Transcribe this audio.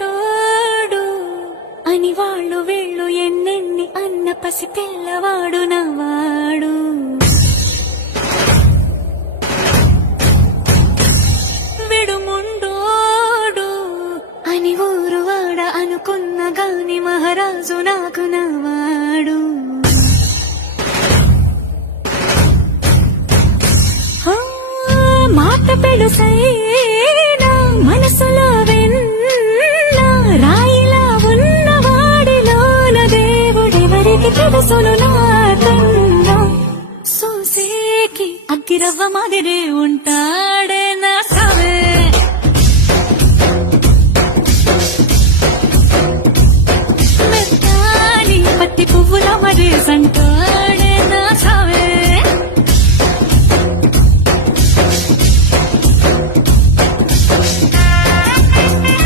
తోడు అని వాళ్ళు వీళ్ళు ఎన్నెన్ని అన్న పసి పిల్లవాడు నవాడు. విడుముండోడు అని ఊరు వాడ అనుకున్న గాని మహారాజు నాకు నవాడు. మాట పెడుసైనా మనసులో వెన్న రాయిలా ఉన్నవాడిలోన దేవుడెవరికి తెలుసును నాకన్నా. సూసేకి అగ్గిరవ్వ మాదిరే ఉంటా